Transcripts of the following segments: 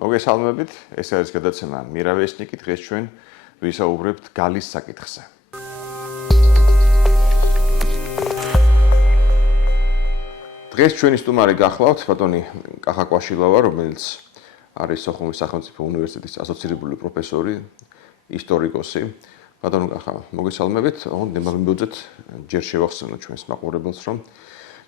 მოგესალმებით, ეს არის გადაცემა მირავესნიკი, დღეს ჩვენ ვისაუბრებთ გალის საკითხზე. დღეს ჩვენი სტუმარი გახლავთ ბატონი კახა კვაშილავა, რომელიც არის სოხუმის სახელმწიფო უნივერსიტეტის ასოცირებული პროფესორი, ისტორიკოსი. ბატონო კახა, მოგესალმებით, მივუძეთ ჯერ შევახსენოთ ჩვენს მაყურებელს, რომ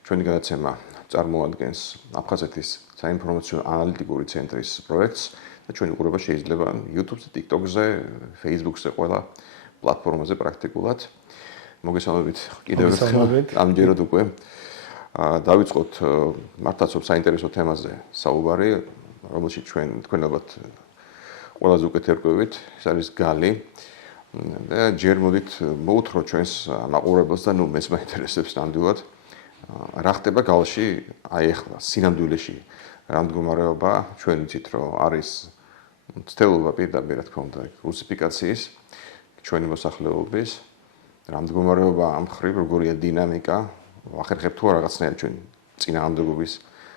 ჩვენი გადაცემა წარმოადგენს აფხაზეთის საინფორმაციო ანალიტიკური ცენტრის პროექტს და ჩვენი ყურება შეიძლება YouTube-ზე, TikTok-ზე, Facebook-ზე, ყველა პლატფორმაზე პრაქტიკულად. მოგესალმებით კიდევ ერთხელ. ამჯერად უკვე დავიწყოთ მართლაც საინტერესო თემაზე საუბარი, რომელშიც თქვენ ალბათ ყველაზე უკეთ ერკვევით, ეს არის გალი. და ჯერ მოდით მოუთხროთ ჩვენს მაყურებელს და მეც მაინტერესებს ნამდვილად რა ხდება გალში აი ახლა სინამდვილეში რა მდგომარეობა ჩვენ ვიცით რომ არის ცდელობა პირდაპირ რა თქმა უნდა რუსიფიკაციის ჩვენი მოსახლეობის რა მდგომარეობა ამ ხრივ როგორია დინამიკა ვახერხებ თუ რაღაცნაირად ჩვენ წინააღმდეგობის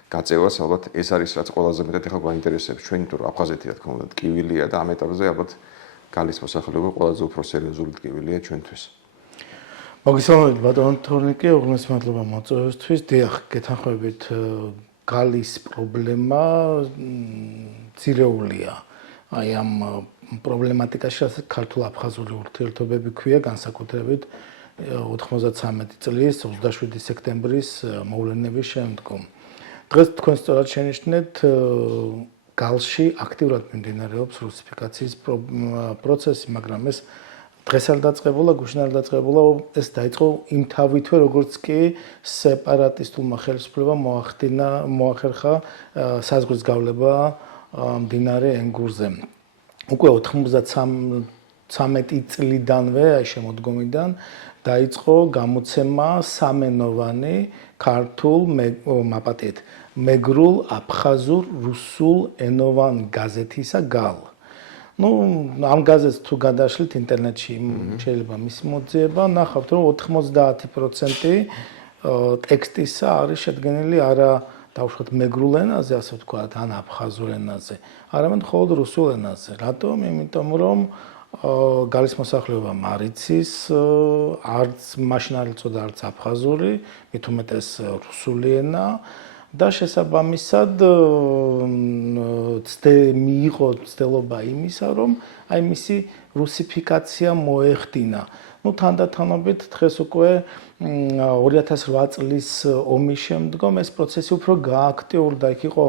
გაწევას ალბათ ეს არის რაც ყველაზე მეტად ახლა გვაინტერესებს ჩვენ იმიტომ რომ აფხაზეთი რა თქმა უნდა ტკივილია და ამ ეტაპზე ალბათ გალის მოსახლეობა ყველაზე უფრო სერიოზული ტკივილია ჩვენთვის. მოგესალმებით ბატონო თორნიკე, უღრმეს მადლობა მოწვევისთვის. დიახ, გეთანხმებით გალის პრობლემა ძირეულია. აი ამ პრობლემატიკაში რასაც ქართულ-აფხაზური ურთიერთობები ქვია, განსაკუთრებით 93 წლის 27 სექტემბრის მოვლენების შემდგომ. დღეს თქვენ სწორად შენიშნეთ გალში აქტიურად მიმდინარეობს რუსიფიკაციის პროცესი, მაგრამ ეს დღეს არ დაწყებულა, გუშინ არ დაწყებულა, ეს დაიწყო იმ თავითვე, როგორც კი სეპარატისტულმა ხელისუფლებამ მოახერხა საზღვრის გავლება მდინარე ენგურზე. უკვე 93 წლიდანვე, აი შემოდგომიდან დაიწყო გამოცემა სამენოვანი ქართულ მაპატიეთ მეგრულ, აფხაზურ, რუსულ ენოვან გაზეთისა გალ. ამ გაზეთს თუ გადაშლით ინტერნეტში შეიძლება მისი მოძიება, ნახავთ რომ 90% ტექსტისა არის შედგენილი არა დავუშვათ მეგრულ ენაზე, ასე ვთქვათ, ან აფხაზურ ენაზე, არამედ მხოლოდ რუსულ ენაზე. რატომ? იმიტომ რომ გალის მოსახლეობა მარიცის, არც მაშინ არ იცოდა არც აფხაზური, მით უმეტეს რუსული ენა და შესაბამისად მიიღო ცდელობა იმისა, რომ აი მისი რუსიფიკაცია მოეხდინა. თანდათანობით დღეს უკვე 2008 წლის ომის შემდგომ ეს პროცესი უფრო გააქტიურდა, იქ იყო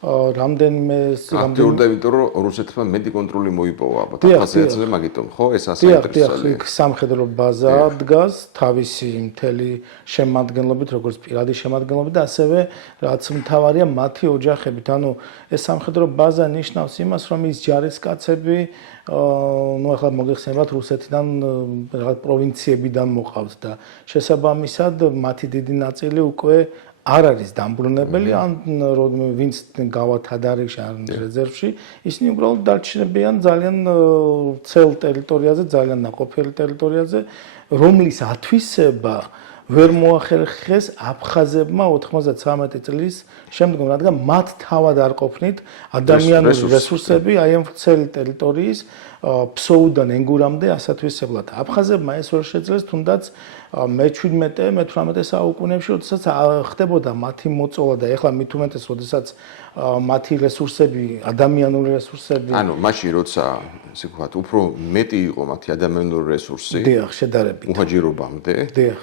რამდენიმე აქტიურდა, იმიტომ რომ რუსეთმა მეტი კონტროლი მოიპოვა აფხაზეთზე, მაგიტომ ხო ეს ასაინტერესოა. იქ სამხედრო ბაზა დგას თავისი მთელი შემადგენლობით, როგორც პირადი შემადგენლობით და ასევე რაც მთავარია მათი ოჯახებით. ანუ ეს სამხედრო ბაზა ნიშნავს იმას, რომ ის ჯარისკაცები ახლა მოგეხსენებათ რუსეთიდან რაღაც პროვინციებიდან მოყავთ და შესაბამისად მათი დიდი ნაწილი უკვე არ არის დამბრუნებელი, ან ვინც გავათადარიგში ან რეზერვში, ისინი უბრალოდ დარჩენებიან ძალიან ცელ ტერიტორიაზე, ძალიან ნაყოფიერ ტერიტორიაზე, რომლის ათვისება ვერ მოახერხეს აფხაზებმა 93 წლის შემდგომ, რადგან მათ თავად არ ყოფნით ადამიანური რესურსები აი ამ ცელი ტერიტორიის ფსოუდან ენგურამდე ასათვისებლად. აფხაზებმა ეს ვერ შეძლეს, თუნდაც მე-17-18 საუკუნეებში, როდესაც ხდებოდა მათი მოწოლა და ეხლა მით უმეტეს, როდესაც მათი რესურსები, ადამიანური რესურსები, ანუ მაშინ როცა ესე ვთქვათ, უფრო მეტი იყო მათი ადამიანური რესურსი, დიახ, შედარებით უჰაჯირობამდე, დიახ,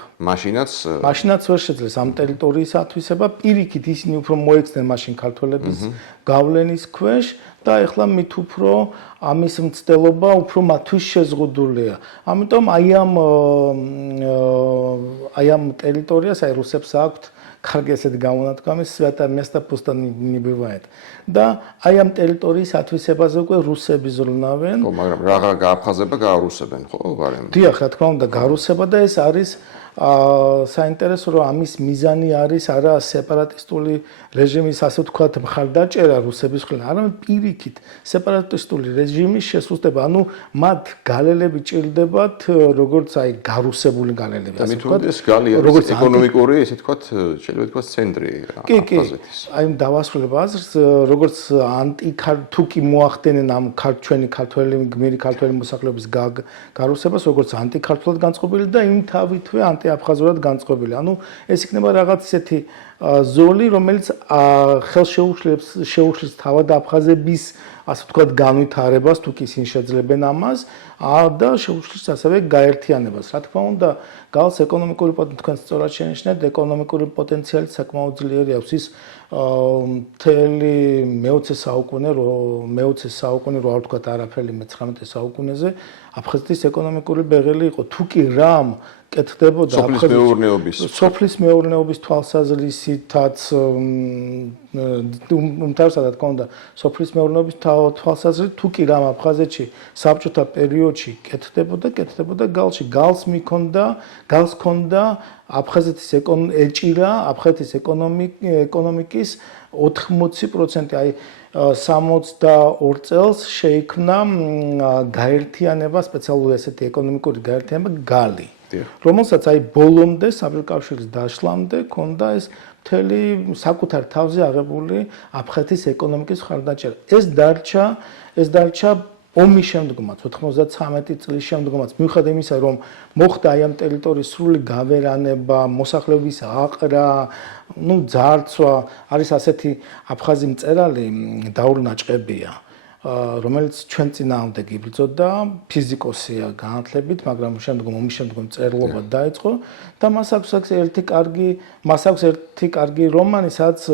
მაშინაც ვერ შეძლეს ამ ტერიტორიის ათვისება, პირიქით ისინი უფრო მოექცნენ მაშინ ქართველების გავლენის ქვეშ და ეხლა მით უფრო ამის მცდელობა უფრო მათთვის შეზღუდულია. ამიტომ აი ამ ტერიტორიას აი რუსებს აქვთ კარგი ესეთი გამონათქვამი სვეტა место пусто не бывает. და აი ამ ტერიტორიის ათვისებაზე უკვე რუსები ზრუნავენ. ხო, მაგრამ რა გააფხაზება, გაარუსებენ, ხო, გარემო. დიახ, რა თქმა უნდა, გარუსება და ეს არის საინტერესო რომ ამის მიზანი არის არა სეპარატისტული რეჟიმის ასე ვთქვათ მხარდაჭერა რუსების მხრიდან, არამედ პირიქით სეპარატისტული რეჟიმის შესუსტება, ანუ მათ გალელები ჭირდებათ, როგორც აი გარუსებული გალელები, ასე ვთქვათ. ეს გალი არის ეკონომიკური, ესე ვთქვათ, შეიძლება ვთქვათ ცენტრი აფხაზეთის. აი დავასრულებ აზრს, როგორც თუ კი მოახდენენ ამ ჩვენი ქართველი გმირი ქართველი მოსახლეობის გარუსებას, როგორც ანტიქართულად განწყობილი და იმთავითვე ანტიაფხაზურად განწყობილი. ანუ ეს იქნება რაღაც ისეთი ზოლი, რომელიც შეუშლის თავად აფხაზების ასე ვთქვათ განვითარებას, თუ კი ისინი შეძლებენ ამას, და შეუშლის ასევე გაერთიანებას. რა თქმა უნდა, გალს ეკონომიკური პოტენციალი, თქვენ სწორად შენიშნეთ, ეკონომიკური პოტენციალი საკმაოდ ძლიერი აქვს. ის მთელი მე-20 საუკუნე, რო არ ვთქვათ არაფერი მე-19 საუკუნეზე, აფხაზეთის ეკონომიკური ბეღელი იყო. თუ კი რამ კეთდებოდა სოფლის მეურნეობის თვალსაზრისითაც უმთავრესად რა თქმა უნდა სოფლის მეურნეობის თვალსაზრისით თუ კი რამ აფხაზეთში საბჭოთა პერიოდში კეთდებოდა გალში გალს ჰქონდა აფხაზეთის ეჭირა აფხაზეთის ეკონომიკის 80%, აი 62 წელს შეიქმნა გაერთიანება, სპეციალური ესეთი ეკონომიკური გაერთიანება გალი. რომელსაც აი ბოლომდე საბჭოთა კავშირის დაშლამდე ქონდა ეს მთელი საკუთარ თავზე აღებული აფხაზეთის ეკონომიკის მხარდაჭერა. ეს დარჩა ომის შემდგომაც 93 წლის შემდგომაც მიუხედავად იმისა რომ მოხდა აი ამ ტერიტორიის სრული გავერანება, მოსახლეობის აყრა, ძარცვა, არის ასეთი აფხაზი მწერალი დაურ ნაჭყებია, რომელიც ჩვენ წინააღმდეგ იბრძოდა, ფიზიკოსია განათლებით, მაგრამ ომის შემდგომ წერლობა დაიწყო და მას აქვს ერთი კარგი რომანი, სადაც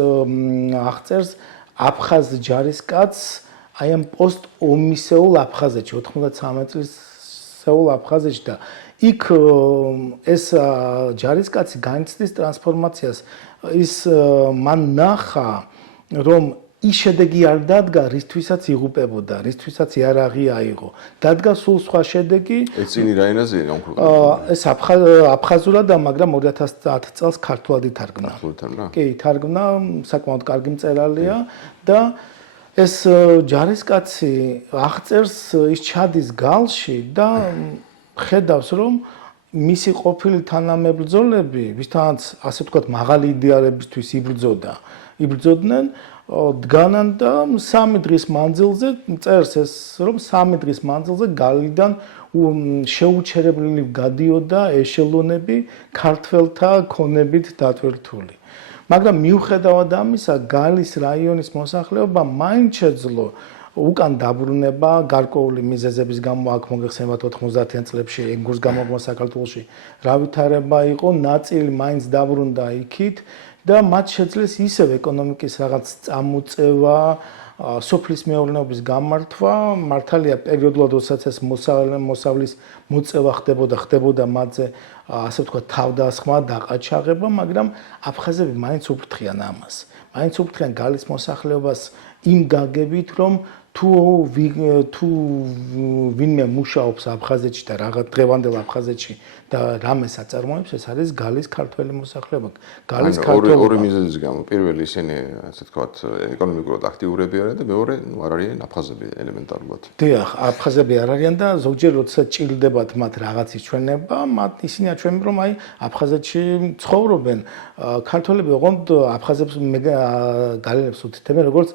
აღწერს აფხაზ ჯარისკაცს აი ამ პოსტ-ომისეულ აფხაზეთში 93 წლისეულ აფხაზეთში და იქ ეს ჯარისკაცი განიცდის ტრანსფორმაციას. ის მან ნახა რომ ის შედეგი არ დადგა, რისთვისაც იღუპებოდა, რისთვისაც იარაღი აიღო. დადგა სულ სხვა შედეგი. ეს წინი რა ენაზეა გამქვეყნებული? ეს აფხაზურადაა, მაგრამ 2010 წელს ქართულად ითარგმნა. კი, ითარგმნა, საკმაოდ კარგი მწერალია და ეს ჯარისკაცი აღწერს, ის ჩადის გალში და ხედავს, რომ მისი ყოფილი თანამებრძოლები, ვისთანაც ასე ვთქვათ, მაღალი იდეალებისთვის იბრძოდნენ, დგანან და 3 დღის მანძილზე წერს ეს, რომ 3 დღის მანძილზე გალიდან შეუჩერებლივ გადიოდა ეშელონები ქართველთა ქონებით დატვირთული. მაგრამ მიუხედავად ამისა, გალის რაიონის მოსახლეობა მაინც შეძლო უკან დაბრუნება გარკვეული მიზეზების გამო აქ მოგეხსენებათ 90-იან წლებში ენგურს გამოგმა საქართველოში რა ვითარება იყო, ნაწილი მაინც დაბრუნდა იქით და მათ შეძლეს ისევ ეკონომიკის რაღაც წამოწევა, სოფლის მეურნეობის გამართვა, მართალია პერიოდულად როდესაც ეს მოსავლის მოწევა ხდებოდა მათზე ასე ვთქვათ თავდასხმა, დაყაჩაღება, მაგრამ აფხაზები მაინც უფრთხიან ამას. მაინც უფრთხიან გალის მოსახლეობას იმ გაგებით, რომ თუ ვინმე მუშაობს აფხაზეთში და რაღაც დღევანდელ აფხაზეთში და რამეს აწარმოებს, ეს არის გალის ქართველი მოსახლეობა. გალის ქართველობა. ორი მიზეზის გამო, პირველი ისინი ასე ვთქვათ ეკონომიკურად აქტიურები არიან და მეორე არ არიან აფხაზები ელემენტარულად. დიახ, აფხაზები არ არიან და ზოგჯერ როდესაც ჭირდებათ მათ რაღაცის ჩვენება, ისინი აჩვენებენ რომ აი აფხაზეთში ცხოვრობენ. ქართველები ოღონდ აფხაზებს გალელებს უთითებენ როგორც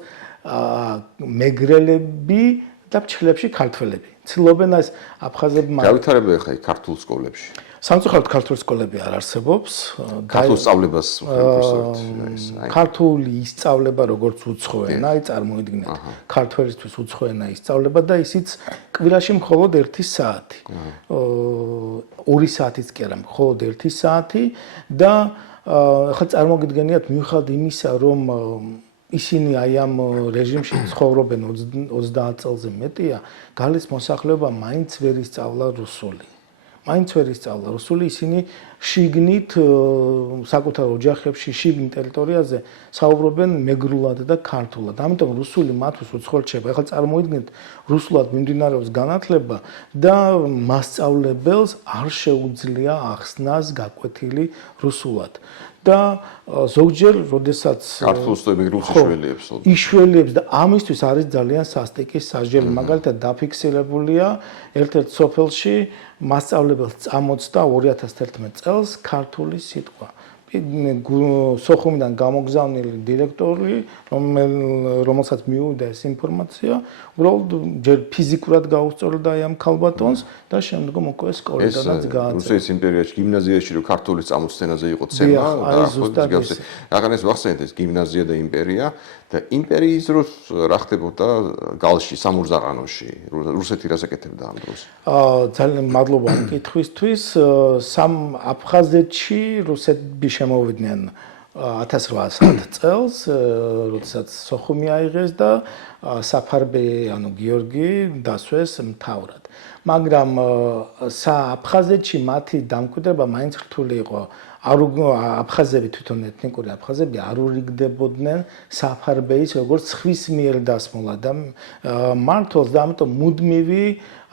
მეგრელები და ფჩხილებში ქართველები. ცდილობენ ეს აფხაზები გავითარებენ ხა ქართულ სკოლებში. სამწუხაროდ ქართულ სკოლები არ არსებობს. ქართულ სწავლებას ქართული ისწავლება როგორც უცხო ენა, აი წარმოიდგინეთ. ქართველისთვის უცხო ენა ისწავლება და ისიც კვირაში მხოლოდ 1 საათი. 2 საათიც კი არა, მხოლოდ 1 საათი და ახლა წარმოგიდგენიათ მიუხედავად იმისა, რომ ისინი აი ამ რეჟიმში ცხოვრობენ 20 წელზე მეტია, გალის მოსახლეობა მაინც ვერ ისწავლა რუსული. მაინც ვერ ისწავლა რუსული, ისინი შიგნით საკუთარ ოჯახებში, შიგნით ტერიტორიაზე საუბრობენ მეგრულად და ქართულად. ამიტომ რუსული მათთვის უცხოელ შეება. ეხლა წარმოიდგინეთ, რუსულად მიმდინარეობს განათლება და მასწავლებელს არ შეუძლია ახსნას გაკვეთილი რუსულად. და ზოგჯერ, როდესაც ქართულს თუ მეგრულს იშველიებს. იშველიებს და ამისთვის არის ძალიან სასტიკი სასჯელი. მაგალითად, დაფიქსირებულია ერთ-ერთ სოფელში მასწავლებელს წამოწდა 2011 წელს ქართული სიტყვა. სოხუმიდან გამოგზავნილი დირექტორი, რომელსაც მიუვიდა ეს ინფორმაცია, უბრალოდ ჯერ ფიზიკურად გაუსწორდა ამ ქალბატონს და შემდგომ უკვე სკოლიდანაც გააძევა. რუსეთის იმპერიაში გიმნაზიაში რო ქართული წამოსცენაზე იყო ცემა და აღარ ეს ვახსენეთ ეს გიმნაზია და იმპერია და იმპერიის დროს რა ხდებოდა გალში სამურზაყანოში რუსეთი რას აკეთებდა ამ დროს? ძალიან მადლობა ამ კითხვისთვის. აფხაზეთში რუსები შემოვიდნენ 1800 წელს, როდესაც სოხუმი აიღეს და საფარბე, ანუ გიორგი დასვეს მთავრად. მაგრამ აფხაზეთში მათი დამკვიდრება მაინც რთული იყო. აფხაზები თვითონ ეთნიკური აფხაზები არ ურიგდებოდნენ საფარბეის როგორც ხვის მიერ დასმოლა და მართლაც და ამიტომ მუდმივი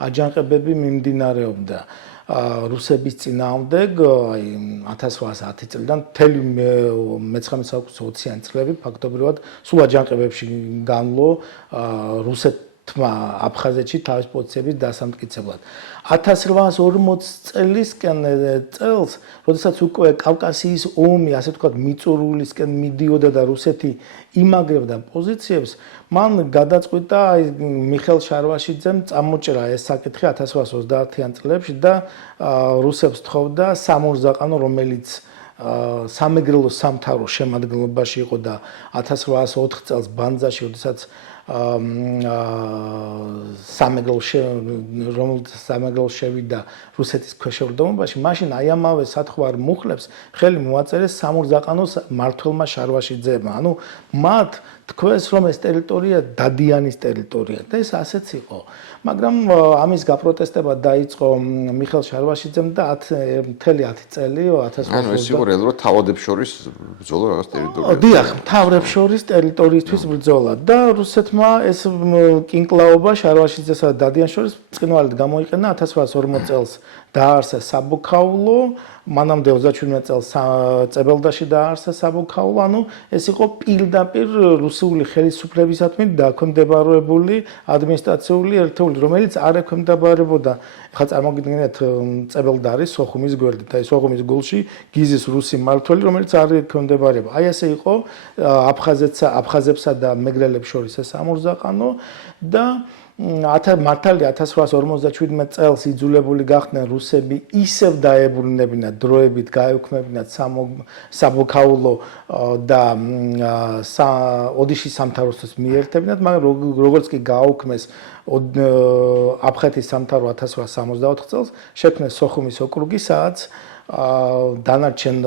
აჯანყებები მიმდინარეობდა. რუსების წინააღმდეგ 1810 წლიდან მთელი მე-19 საუკუნის 20-იანი წლები ფაქტობრივად სულ აჯანყებებში განვლო რუსეთმა აფხაზეთში თავის პოზიციების დასამტკიცებლად. 1840 წელს, როდესაც უკვე კავკასიის ომი, ასე ვთქვათ, მიწურულისკენ მიდიოდა და რუსეთი იმაგრებდა პოზიციებს, მან გადაწყვიტა მიხეილ შარვაშიძემ წამოჭრა ეს საკითხი 1830-იან წლებში და რუსებს თხოვდა სამურზაყანო, რომელიც სამეგრელოს სამთავროს შემადგენლობაში იყო და 1804 წელს ბანძაში, როდესაც სამეგრელო შევიდა რუსეთის ქვეშევრდომობაში, მაშინ აი ამავე სათხوار მუხლებს ხელი მოაწერეს სამურზაყანოს მმართველმა შარვაშიძეებმა. ანუ მათ თქვეს, რომ ეს ტერიტორია დადიანის ტერიტორია და ეს ასეც იყო. მაგრამ ამის გაპროტესტება დაიწყო მიხეილ შარვაშიძემ და 10 წელი 1800 ანუ ეს იყო რეალურად თავადებს შორის ბრძოლა რაღაც ტერიტორიაზე. დიახ, მთავრებს შორის ტერიტორიისთვის ბრძოლა და რუსეთმა ეს კინკლაობა შარვაშიძესა და დადიანს შორის ბრწყინვალედ გამოიყენა 1840 წელს დააარსა საბოქაულო, მანამდე 37 წელს წებელდაში დააარსა საბოქაულო, ანუ ეს იყო პირდაპირ რუსული ხელისუფლებისადმი დაქვემდებარებული ადმინისტრაციული ერთეული, რომელიც არ ექვემდებარებოდა. ხა წარმოგიდგენთ წებელდა არის სოხუმის გვერდით, აი სოხუმის გულში გიზის რუსი მმართველი, რომელიც არ ექვემდებარება. აი ესე იყო აფხაზებსა და მეგრელებს შორის ეს სამურზაყანო და მართალია 1857 წელს იძულებული გახდნენ რუსები ისევ დაებრუნებინათ დროებით გაეუქმებინათ საბოქაულო და ოდიშის სამთავროსთვის მიერთებინათ, მაგრამ როგორც კი გააუქმეს აფხეთის სამთავრო 1864 წელს შექმნეს სოხუმის ოკრუგი, სადაც დანარჩენ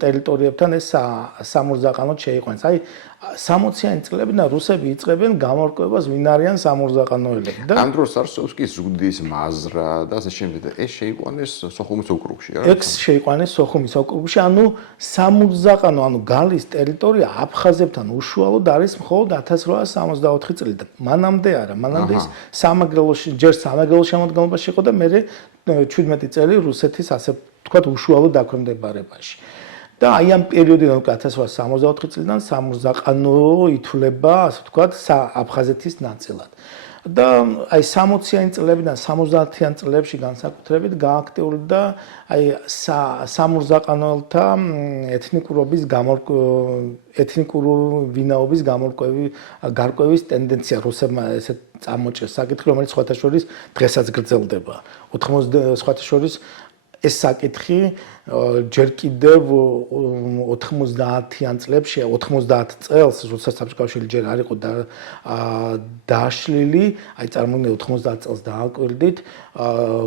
ტერიტორიებთან ეს სამურზაყანო შეიყვანეს. აი 60-იანი წლებიდან რუსები იწყებენ გამორკვევას ვინ არიან სამურზაყანოელები და ამ დროს არსებობს კი ზუგდის მაზრა და ასე შემდეგ. ეს შეიყვანეს სოხუმის ოკრუგში, რა? ეს შეიყვანეს სოხუმის ოკრუგში, ანუ სამურზაყანო, ანუ გალის ტერიტორია აფხაზებთან უშუალოდ არის მხოლოდ 1864 წლიდან. მანამდე არა, მანამდე ის სამეგრელოში, ჯერ სამეგრელოს შემადგენლობაში იყო და მერე 17 წელი რუსეთის ასე ვთქვათ უშუალო დაქვემდებარებაში. და აი ამ პერიოდიდან 1864 წლიდან სამურზაყანო ითვლება, ასე ვთქვათ, აფხაზეთის ნაწილად. და აი 60-იანი წლებიდან 70-იან წლებში განსაკუთრებით გააქტიურდა აი სამურზაყანოელთა ეთნიკური ვინაობის გარკვევის ტენდენცია რუსებმა ესე წამოჭრეს საკითხი, რომელიც სხვათა შორის დღესაც გრძელდება. 80 სხვათა შორის ეს საკითხი ჯერ კიდევ 90-იან წლებში, 90 წელს, როდესაც საბჭოთა ჯერ არ იყო დაშლილი, აი წარმოიდგინეთ 90 წელს დააკვირდით,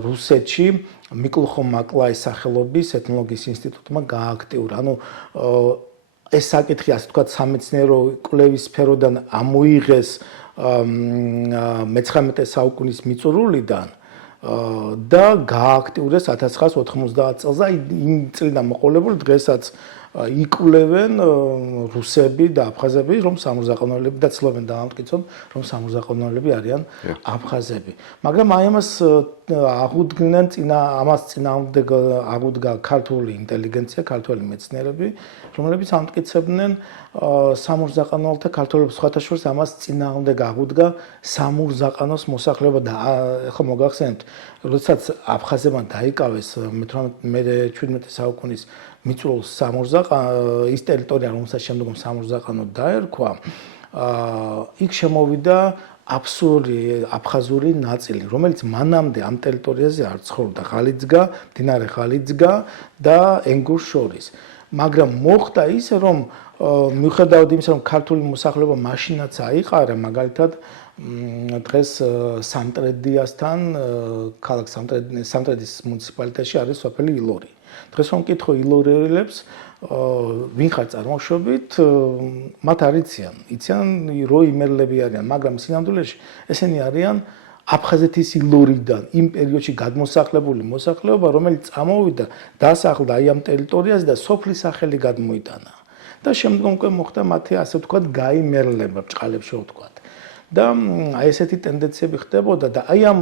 რუსეთში მიკოლხო მაკლაის სახელობის ეთნოლოგიის ინსტიტუტმა გააქტიურა. ანუ ეს საკითხი, ასე ვთქვათ, სამეცნიერო კვლევის სფეროდან ამოიღეს მე-19 საუკუნის მიწურულიდან და გააქტიურეს 1990 წელს და იმ წლიდან მოყოლებული დღესაც იკვლევენ რუსები და აფხაზები, რომ სამურზაყანოელები და ცდილობენ დაამტკიცონ, რომ სამურზაყანოელები არიან აფხაზები. მაგრამ აი ამას აღუდგნენ ამას წინააღმდეგ აღუდგა ქართული ინტელიგენცია, ქართველი მეცნიერები, რომლებიც ამტკიცებდნენ სამურზაყანოელთა ქართველებს სხვათაშორის ამას წინააღმდეგ აღუდგა სამურზაყანოს მოსახლეობა და ახლა მოგახსენებთ, როდესაც აფხაზებმა დაიკავეს მე-17 საუკუნის მიწვრულ ის ტერიტორია, რომელსაც შემდგომ სამურზაყანო დაერქვა, იქ შემოვიდა აფხაზური ნაწილი, რომელიც მანამდე ამ ტერიტორიაზე არ ცხოვრობდა, ღალიძგა, მდინარე ღალიძგა და ენგურს შორის. მაგრამ მოხდა ისე, რომ მიუხედავად იმისა, რომ ქართული მოსახლეობა მაშინაც აიყარა, მაგალითად დღეს სამტრედიასთან, ქალაქ სამტრედის მუნიციპალიტეტში არის სოფელი ილორი. დღეს რომ მკითხო ილორიელებს, ვინ ხარ წარმოშობით, მათ არ იციან რო იმერლები არიან, მაგრამ სინამდვილეში ესენი არიან აფხაზეთის ილორიდან, იმ პერიოდში გადმოსახლებული მოსახლეობა, რომელიც წამოვიდა, დასახლდა აი ამ ტერიტორიაზე და სოფლის სახელი გადმოიტანა. და შემდგომ უკვე მოხდა მათი ასე ვთქვათ გაიმერლება, ბრჭყალებს შევთქვათ. და აი ესეთი ტენდენციები ხდებოდა და აი ამ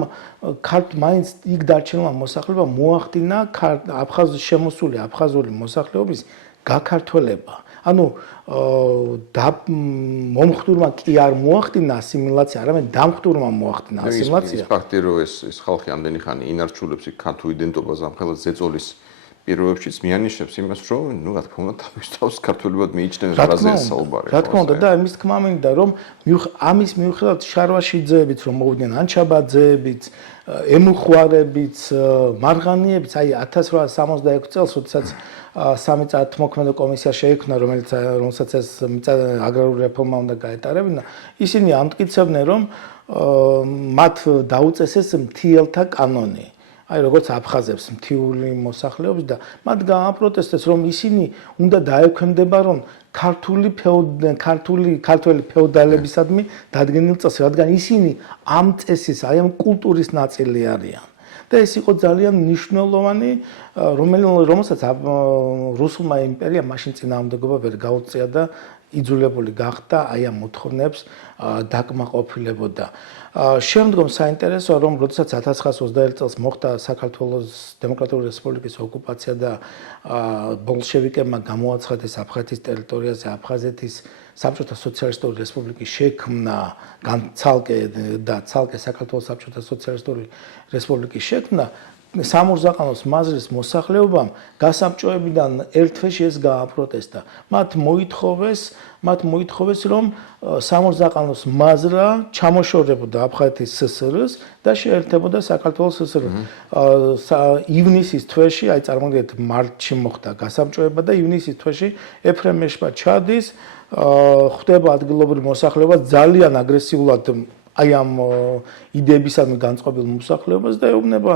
მაინც იქ დარჩენილმა მოსახლეობამ მოახდინა შემოსული აფხაზური მოსახლეობის გაქართველება. ანუ მომხდურმა კი არ მოახდინა ასიმილაცია, არამედ დამხდურმა მოახდინა ასიმილაცია. ის ფაქტი, რომ ეს ხალხი ამდენი ხანი ინარჩუნებს ქართულ იდენტობას ამ ხელა ზეწოლის პირობებშიც მიანიშნებს იმას, რომ რა თქმა უნდა თავის თავს ქართველებად მიიჩნევს რაზეა საუბარი. რა თქმა უნდა და იმის თქმა მინდა, რომ ამის მიუხედავად შარვაშიძეებიც რომ მოვიდნენ, ანჩაბაძეებიც, ემუხვარებიც, მარღანიებიც, აი 1866 წელს, როდესაც სამი წათმოქმედო კომისია შეიქმნა, რომელსაც ეს აგრარული რეფორმა უნდა გაეტარებინა, ისინი ამტკიცებდნენ, რომ მათ დაუწესეს მთიელთა კანონი. აი როგორც აფხაზებს მთიული მოსახლეობის და მათ გააპროტესტეს, რომ ისინი უნდა დაექვემდება რომ ქართული ფეოდალებისადმი დადგენილ წესს, რადგან ისინი ამ წესის, აი ამ კულტურის ნაწილი არიან. და ეს იყო ძალიან მნიშვნელოვანი, რომელსაც რუსულმა იმპერიამ მაშინ წინააღმდეგობა ვერ გაუწია და იძულებული გახდა აი ამ მოთხოვნებს დაკმაყოფილებოდა. შემდგომ საინტერესოა, რომ როდესაც 1921 წელს მოხდა საქართველოს დემოკრატიული რესპუბლიკის ოკუპაცია და ბოლშევიკებმა გამოაცხადეს აფხაზეთის ტერიტორიაზე აფხაზეთის საბჭოთა სოციალისტური რესპუბლიკის შექმნა, ცალკე საქართველოს საბჭოთა სოციალისტური რესპუბლიკის შექმნა, სამურზაყანოს მაზრის მოსახლეობამ გასაბჭოებიდან ერთ თვეში ეს გააპროტესტა. მათ მოითხოვეს, რომ სამურზაყანოს მაზრა ჩამოშორებოდა აფხაზეთის ССР-ს და შეერთებოდა საქართველოს ССР-ს. ივნისის თვეში, აი წარმოგიდგენთ, მარტში მოხდა გასაბჭოება და ივნისის თვეში ეფრემ მეშბა ჩადის, ხდება ადგილობრივი მოსახლეობა ძალიან აგრესიულად აი ამ იდეებისადმი განწყობილ მოსახლეობას და ეუბნება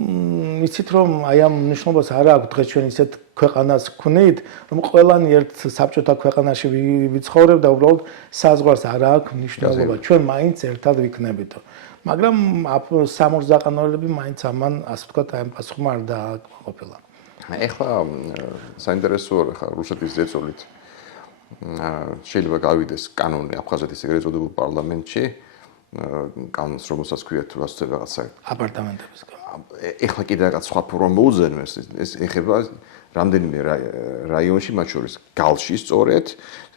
იცით რომ აი ამ მნიშვნელობას არ აქვს დღეს ჩვენ ისეთ ქვეყანას გვქნით რომ ყველანი ერთ საბჭოთა ქვეყანაში ვიცხოვრებ და უბრალოდ საზღვარს არ აქვს მნიშვნელობა ჩვენ მაინც ერთად ვიქნებითო მაგრამ სამურზაყანოელები მაინც ამან ასე ვთქვათ აი ამ პასუხმა არ დააკმაყოფილა. ეხლა საინტერესოა ხა რუსეთის ზეწოლით შეიძლება გავიდეს კანონი აფხაზეთის ეგრეთ წოდებულ პარლამენტში კანონს რომელსაც ქვია თუ ასე რაღაცა აპარტამენტების ეხლა კიდე რაღაც სხვა ფორმა მოუზენებს ეს ეხება რამდენიმე რაიონში მათ შორის გალში სწორედ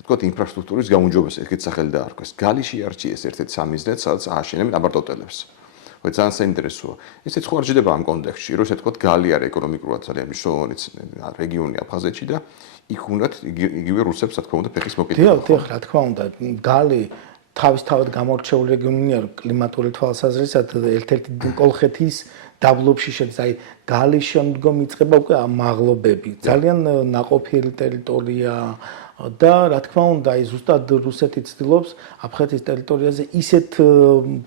თქო ინფრასტრუქტურის გაუმჯობესება ეგეთ სახელი დაარქვეს გალიში არჩიეს ერთ-ერთი სამიზნედ სადაც ააშენებენ აპარტოტელებს ხო ძალიან საინტერესოა ესეც ხო არ ჯდება ამ კონტექსტში რომ ესე თქო გალი არის ეკონომიკურად ძალიან მნიშვნელოვანი რეგიონი აფხაზეთში და იქ უნდათ იგივე რუსებს რა თქმა უნდა ფეხის მოკიდება დიახ რა თქმა უნდა გალი თავისთავად გამორჩეული რეგიონია კლიმატური თვალსაზრისით ერთ-ერთი კოლხეთის დაბლობში შედის აი გალის შემდგომ იწყება უკვე მაღლობები ძალიან ნაყოფიერი ტერიტორია და რა თქმა უნდა აი ზუსტად რუსეთი ცდილობს აფხაზეთის ტერიტორიაზე ისეთ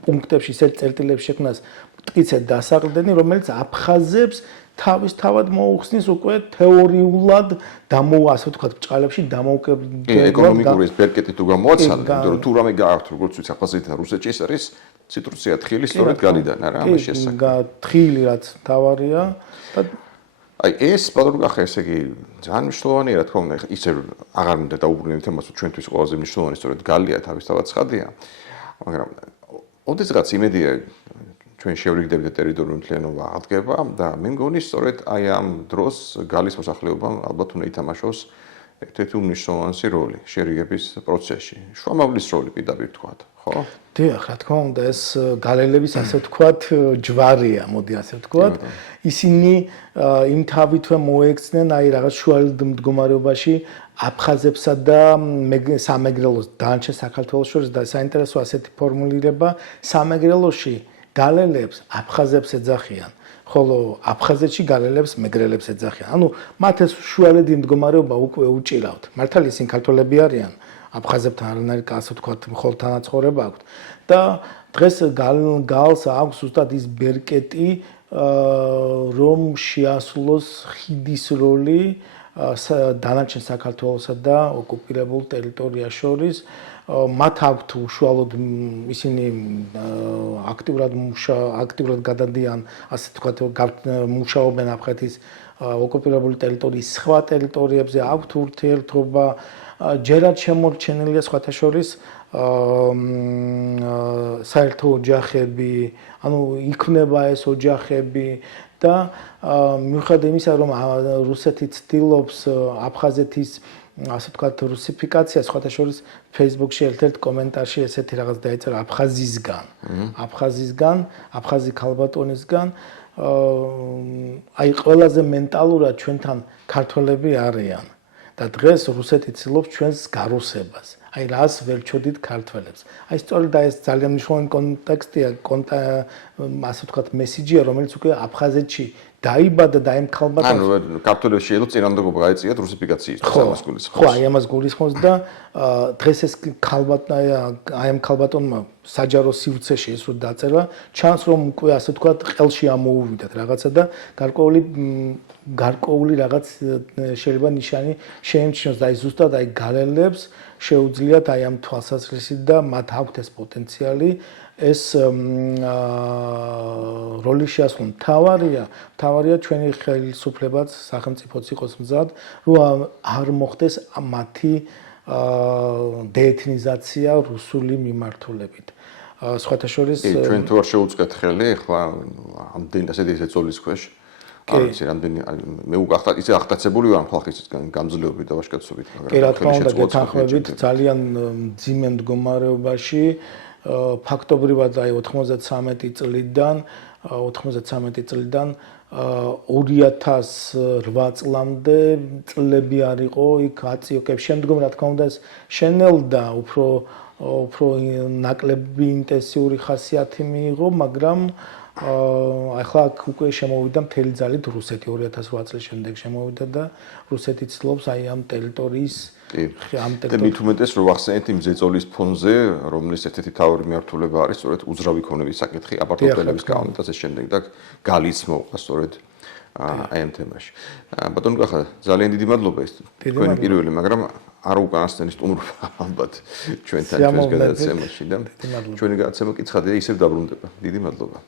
პუნქტებში ისეთ წერტილებს შექმნას მტკიცედ დასაყრდენი, რომელიც აფხაზებს თავისთავად მოუხსნის უკვე თეორიულად ასე ვთქვათ, ბრჭყალებში დამოუკიდებლად ეკონომიკური ეს ბერკეტი თუ გამოაცალე, იმიტომ რომ თუ რამე გააქვთ, როგორც ვიცი, აფხაზეთთან და რუსეთში ეს არის ციტრუსია, თხილი სწორედ გარიდან არა ამას შესაძლოა. თხილი რაც თავარია და აი ეს პატარა გახა ესე იგი ძალიან მნიშვნელოვანია რა თქმა უნდა ისე აღარ მინდა დაუბრუნდეთ თემას რომ ჩვენთვის ყველაზე მნიშვნელოვანი სწორედ გალია თავისთავად ცხადია მაგრამ ოდესღაც იმედია ჩვენ შევრიგდებით ტერიტორიული მთლიანობა აღდგება და მე მგონი სწორედ აი ამ დროს გალის მოსახლეობამ ალბათ უნდა ითამაშოს ერთ-ერთი უმნიშვნელოვანესი როლი შერიგების პროცესში შუამავლის როლი პირდაპირ თქვათ ხო დიახ, რა თქმა უნდა, ეს გალელების ასე ვთქვათ, ჯვარია, მოდი ასე ვთქვათ. ისინი იმ თავითვე მოექცნენ აი რაღაც შუალედ მდგომარეობაში აფხაზებსა და სამეგრელოს დანარჩენ საქართველოს შორის და საინტერესო ასეთი ფორმულირება სამეგრელოში გალელებს აფხაზებს ეძახიან. ხოლო აფხაზეთში გალელებს მეგრელებს ეძახიან. ანუ მათ ეს შუალედი მდგომარეობა უკვე უჭირავთ. მართალია ისინი ქართველები არიან. აფხაზებთან არანაირი ასე ვთქვათ, მხოლოდ თანაცხოვრება აქვთ და დღეს გალს აქვს ზუსტად ის ბერკეტი, რომ შეასრულოს ხიდის როლი დანარჩენ საქართველოსა და ოკუპირებულ ტერიტორიას შორის. მათ აქვთ უშუალოდ ისინი აქტიურად გადადიან, ასე ვთქვათ, მუშაობენ აფხეთის ოკუპირებული ტერიტორიის სხვა ტერიტორიებზე, აქვთ ურთიერთობა ჯერად შემორჩენილია სხვათა შორის საერთო ოჯახები, ანუ იქმნება ეს ოჯახები და მიუხედავად იმისა, რომ რუსეთი ცდილობს აფხაზეთის ასე ვთქვათ რუსიფიკაცია, სხვათა შორის Facebook-ში ერთ-ერთ კომენტარში ესეთი რაღაც დაიწერა აფხაზისგან, აფხაზი ქალბატონისგან, აი ყველაზე მენტალურად ჩვენთან ქართველები არიან. და დღეს რუსეთი ცდილობს ჩვენს გარუსებას. აი რას ვერ ჩოდით ქართველებს. აი სწორედ ეს ძალიან მნიშვნელოვანი კონტექსტია, ასე ვთქვათ, მესიჯია, რომელიც უკვე აფხაზეთში დაიბადა და იმ ქალბატონს ანუ ქართველებს შეიძლება წინამდებობა გაეწიათ რუსიფიკაციის ამას გულისხმობს. ხო, აი ამას გულისხმობს და დღეს ეს აი ამ ქალბატონმა საჯარო სივრცეში ეს რო დაწერა, ჩანს რომ უკვე ასე ვთქვათ, ყელში ამოუვიდათ რაღაცა და გარკვეული რაღაც შეიძლება ნიშანი შეემჩნიოს და აი ზუსტად აი გალელებს შეუძლიათ აი ამ თვალსაზრისით და მათ აქვთ ეს პოტენციალი ეს როლი შეასრულონ. მთავარია ჩვენი ხელისუფლებაც სახელმწიფოც იყოს მზად, რომ არ მოხდეს მათი დეეთნიზაცია რუსული მიმართულებით. სხვათა შორის ჩვენ თუ არ შევუწყეთ ხელი, ახლა ამდენი ასეთი ეწოლის ქვეშ არის რამდენი მე უკვე ისე აღტაცებული ვარ ხალხის გამძლეობით და ვაჟკაცობით, მაგრამ კი რა თქმა უნდა გეთანხმებით ძალიან მძიმე მდგომარეობაში ფაქტობრივად აი 93 წლიდან 2008 წლამდე წლები არ იყო იქ აწიოკებს. შემდგომ რა თქმა უნდა ეს შენელდა უფრო ნაკლები ინტენსიური ხასიათი მიიღო, მაგრამ ახლა უკვე შემოვიდა მთელი ძალით რუსეთი 2008 წლის შემდეგ შემოვიდა და რუსეთი ცდილობს აი ამ ტერიტორიის და მით უმეტეს რომ ახსენეთ იმ ზეწოლის ფონზე, რომლის ერთ-ერთი თავი მიმართულება არის სწორედ უძრავი ქონების საკითხი აპარტამენტების გაუნეტას ეს შემდეგ და გალიც მოყვა სწორედ აი ამ თემაში. ბატონო გახა ძალიან დიდი მადლობა ეს თქვენი პირველი, მაგრამ არ უკანასკნელი სტუმრობა ალბათ ჩვენთან ჩვენს გადაცემაში და ჩვენი გადაცემა კითხადია ისევ დაბრუნდება. დიდი მადლობა.